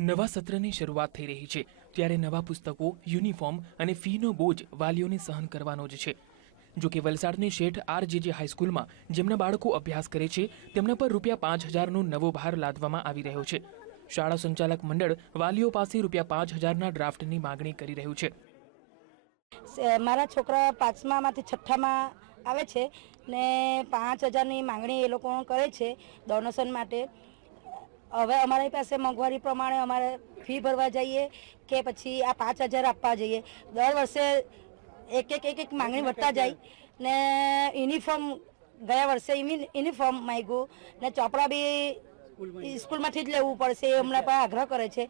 નવા સત્રની શરૂઆત થઈ રહી છે, ત્યારે નવા પુસ્તકો, યુનિફોર્મ અને ફીનો બોજ વાલીઓને સહન કરવાનો જ છે. જો કે વલસાડની શેઠ આર જે જે હાઈસ્કૂલમાં જેમના બાળકો અભ્યાસ કરે છે, તેમના પર રૂપિયા પાંચ હજારનો નવો ભાર લાદવામાં આવી રહ્યો છે. શાળા સંચાલક મંડળ વાલીઓ પાસે રૂપિયા પાંચ હજારના ડ્રાફ્ટની માગણી કરી રહ્યું છે. મારા છોકરા પાંચમામાંથી છઠ્ઠામાં આવે છે ને પાંચ હજારની માંગણી એ લોકો કરે છે ડોનેશન માટે. હવે અમારી પાસે મોંઘવારી પ્રમાણે અમારે ફી ભરવા જઈએ કે પછી આ પાંચ હજાર આપવા જઈએ. દર વર્ષે એક એક એક એક માંગણી વધતા જાય. ને યુનિફોર્મ ગયા વર્ષે યુનિફોર્મ માંગ્યું. ને ચોપડા બી સ્કૂલમાંથી જ લેવું પડશે એ હમણાં પણ આગ્રહ કરે છે.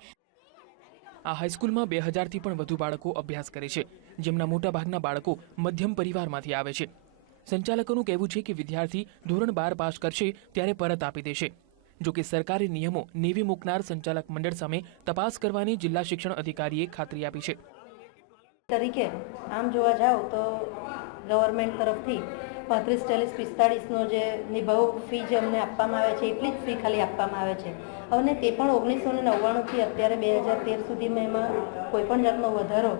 આ હાઈસ્કૂલમાં બે હજારથી પણ વધુ બાળકો અભ્યાસ કરે છે. જેમના મોટાભાગના બાળકો મધ્યમ પરિવારમાંથી આવે છે. સંચાલકોનું કહેવું છે કે વિદ્યાર્થી ધોરણ બાર પાસ કરશે ત્યારે પરત આપી દેશે. જો કે સરકારી નિયમો નેવી મૂકનાર સંચાલક મંડળ સામે તપાસ કરવાની જિલ્લા શિક્ષણ અધિકારીએ ખાતરી આપી છે. તરીકે આમ જોવા જાઓ તો ગવર્મેન્ટ તરફથી પાંત્રીસ, ચાલીસ, પિસ્તાળીસનો જે નિભાવ ફી જે અમને આપવામાં આવે છે, એટલી જ ફી ખાલી આપવામાં આવે છે. અને તે પણ ઓગણીસો ને નવ્વાણુંથી અત્યારે બે હજાર તેર સુધીમાં એમાં કોઈ પણ જાતનો વધારો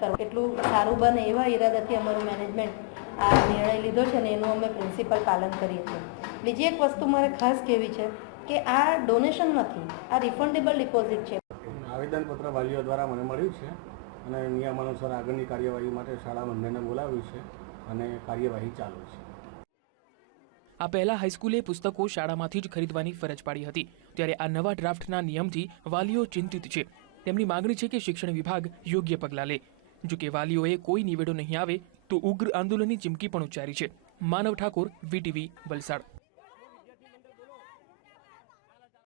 કરવો એટલું સારું બને એવા ઈરાદાથી અમારું મેનેજમેન્ટ આ નિર્ણય લીધો છે ને એનું અમે પ્રિન્સિપલ પાલન કરીએ છીએ. બીજી એક વસ્તુ મારે ખાસ કહેવી છે. કે આ ડોનેશન નથી આ રિફંડેબલ ડિપોઝિટ છે. આવેદનપત્ર વાલીઓ દ્વારા મને મળ્યું છે અને નિયમાનુસાર આગળની કાર્યવાહી માટે શાળા મંડળને બોલાવ્યું છે અને કાર્યવાહી ચાલુ છે. આ પહેલા હાઈસ્કૂલે પુસ્તકો શાળામાંથી જ ખરીદવાની ફરજ પાડી હતી ત્યારે આ નવા ડ્રાફ્ટના નિયમથી વાલીઓ ચિંતિત છે. તેમની માંગણી છે કે શિક્ષણ વિભાગ યોગ્ય પગલાં લે. જો કે વાલીઓએ કોઈ નિવેડો નહીં આવે તો ઉગ્ર આંદોલનની ચીમકી પણ ઉચ્ચારી છે. માનવ ઠાકોર વીટીવી વલસાડ.